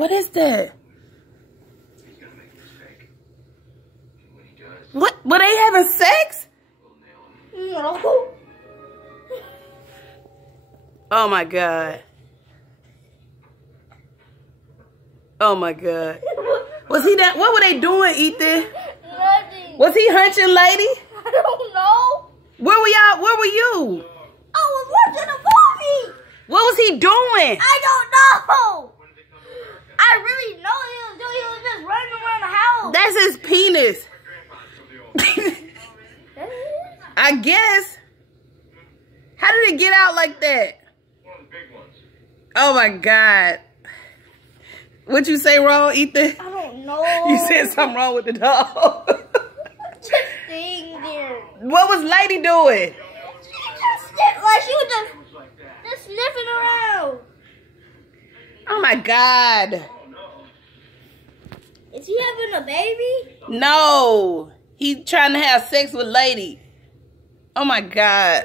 What is that? He's gonna make a mistake. And when he does, What? Were they having sex? we'll nail him. No. Oh my God. Oh my God. Was he that? What were they doing, Ethan? Nothing. Was he hunching, lady? I don't know. Where were y'all? Where were you? I was watching a movie. What was he doing? I don't know. I really know he was just running around the house. That's his penis. I guess. How did it get out like that? One of the big ones. Oh my God. What you say wrong, Ethan? I don't know. You said something wrong with the dog. Just staying there. What was lady doing? She was just sniffing around. Oh my God. Is he having a baby? No. He trying to have sex with lady. Oh my God.